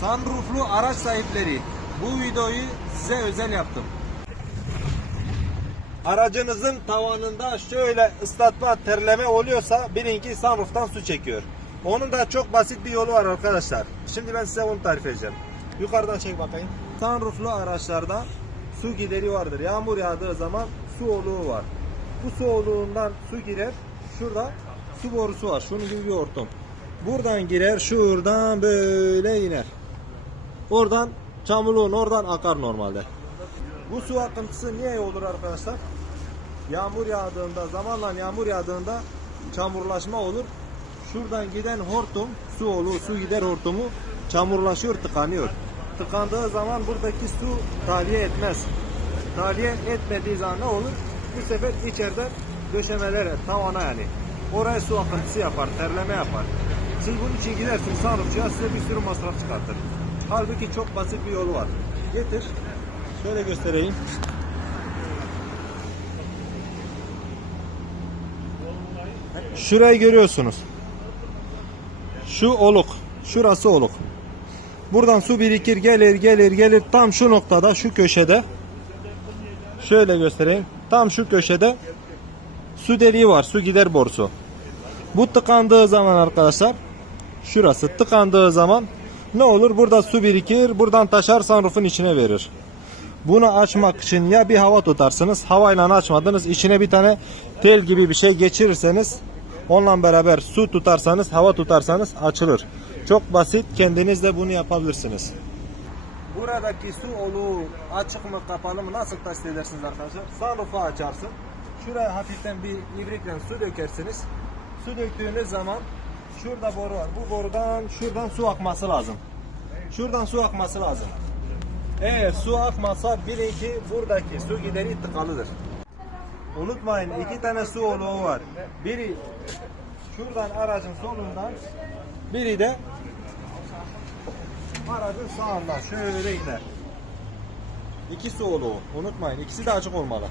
Sunrooflu araç sahipleri bu videoyu size özel yaptım. Aracınızın tavanında şöyle ıslatma, terleme oluyorsa bilin ki sunrooftan su çekiyor. Onun da çok basit bir yolu var arkadaşlar. Şimdi ben size onu tarif edeceğim. Yukarıdan çek bakayım. Sunrooflu araçlarda su gideri vardır. Yağmur yağdığı zaman su oluğu var. Bu su oluğundan su girer. Şurada su borusu var. Şunun gibi bir hortum. Buradan girer, şuradan böyle iner. Oradan çamurluğun oradan akar normalde. Bu su akıntısı niye olur arkadaşlar? Yağmur yağdığında, zamanla yağmur yağdığında çamurlaşma olur. Şuradan giden hortum, su olur, su gider hortumu çamurlaşıyor, tıkanıyor. Tıkandığı zaman buradaki su tahliye etmez. Tahliye etmediği zaman ne olur? Bu sefer içeriden döşemelere, tavana yani. Oraya su akıntısı yapar, terleme yapar. Siz bunun için gidersiniz sarrafçıya size bir sürü masraf çıkartır. Halbuki çok basit bir yolu var. Getir. Şöyle göstereyim. Şurayı görüyorsunuz. Şu oluk. Şurası oluk. Buradan su birikir gelir gelir gelir tam şu noktada şu köşede. Şöyle göstereyim. Tam şu köşede su deliği var. Su gider borusu. Bu tıkandığı zaman arkadaşlar şurası tıkandığı zaman ne olur? Burada su birikir. Buradan taşar sunroofun içine verir. Bunu açmak için ya bir hava tutarsınız. Havayla açmadınız. içine bir tane tel gibi bir şey geçirirseniz onunla beraber su tutarsanız, hava tutarsanız açılır. Çok basit. Kendiniz de bunu yapabilirsiniz. Buradaki su oluğu açık mı kapalı mı nasıl test edersiniz arkadaşlar? Sunroof'u açarsın. Şuraya hafiften bir ibrikle su dökersiniz. Su döktüğünüz zaman şurada boru var. Bu borudan şuradan su akması lazım. Şuradan su akması lazım. Eğer su akmasa bilin ki buradaki su gideri tıkalıdır. Unutmayın iki tane su oluğu var. Biri şuradan aracın solundan biri de aracın sağından şöyle iner. İki su oluğu unutmayın ikisi de açık olmalı.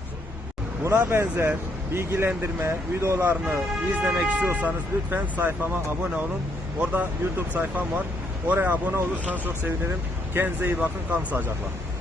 Buna benzer bilgilendirme videolarını izlemek istiyorsanız lütfen sayfama abone olun. Orada YouTube sayfam var. Oraya abone olursanız çok sevinirim. Kendinize iyi bakın. Kalın sağlıcakla.